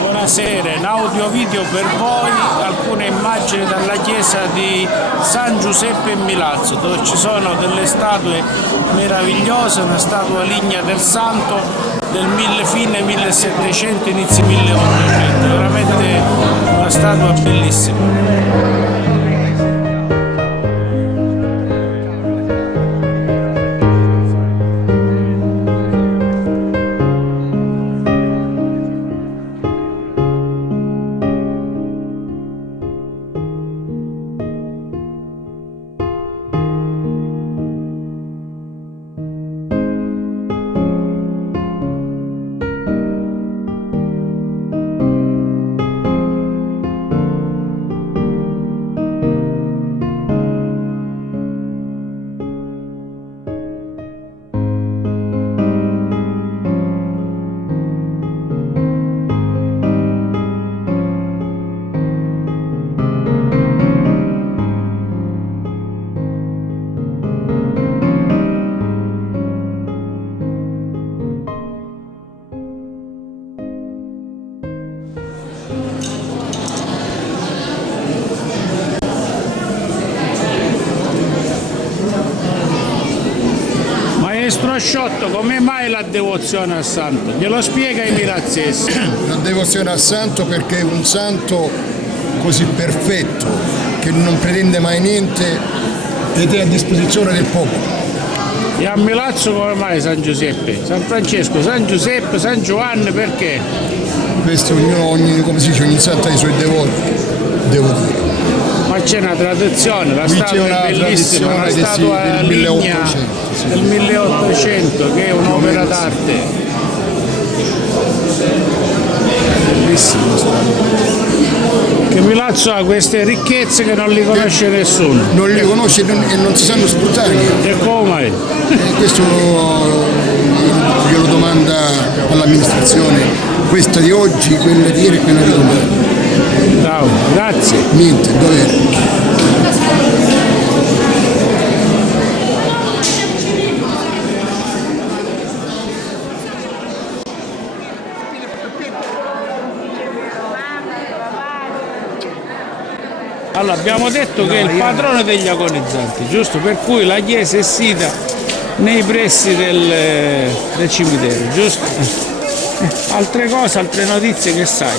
Buonasera, in audio video per voi alcune immagini dalla chiesa di San Giuseppe in Milazzo, dove ci sono delle statue meravigliose, una statua lignea del santo del fine 1700, inizi 1800, veramente una statua bellissima. Maestro Sciotto, come mai la devozione al santo? Glielo spiega ai milazzesi. La devozione al santo perché è un santo così perfetto che non pretende mai niente ed è a disposizione del popolo. E a Milazzo come mai San Giuseppe? San Francesco, San Giuseppe, San Giovanni, perché? Questo come si dice, ogni santo ha i suoi devoti, devo dire. Ma c'è una tradizione, la statua è bellissima, una statua del 1800, sì. Del 1800 che è un'opera d'arte. Bellissima statua. Che Milazzo ha queste ricchezze che non li conosce nessuno. Non li conosce e non si sanno sfruttare. E come mai? Questo glielo domanda all'amministrazione, questa di oggi, quella di ieri e quella di domani. Ciao, grazie. Niente, dov'era? Allora, abbiamo detto che è il patrono degli agonizzanti, giusto? Per cui la chiesa è sita nei pressi del cimitero, giusto? Altre cose, altre notizie che sai?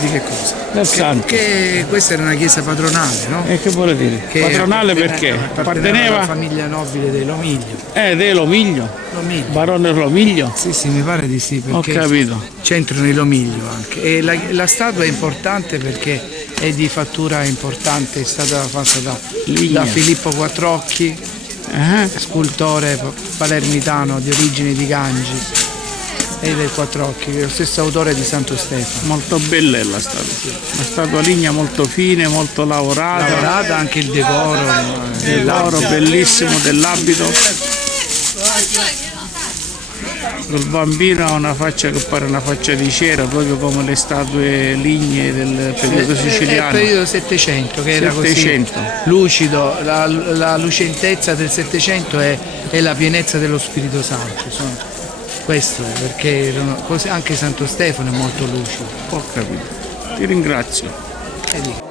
Di che cosa? Del santo. Che questa era una chiesa patronale, no? E che vuole dire? Che patronale perché? Apparteneva alla famiglia nobile dei Lomiglio. Dei Lomiglio? Lomiglio. Barone Lomiglio? Sì, mi pare di sì, perché ho capito. c'entrano i Lomiglio anche. E la statua è importante perché è di fattura importante, è stata fatta da Filippo Quattrocchi, scultore palermitano di origine di Gangi. E del Quattrocchi, che è lo stesso autore di Santo Stefano. Molto bella è la statua, una statua lignea molto fine, molto lavorata Anche il decoro. L'oro bellissimo dell'abito. Il bambino ha una faccia che pare una faccia di cera, proprio come le statue lignee del periodo siciliano. È il periodo 700, che era 700. Così lucido, la lucentezza del 700 è la pienezza dello Spirito Santo. Questo è perché anche Santo Stefano è molto lucido. Ho capito. Ti ringrazio.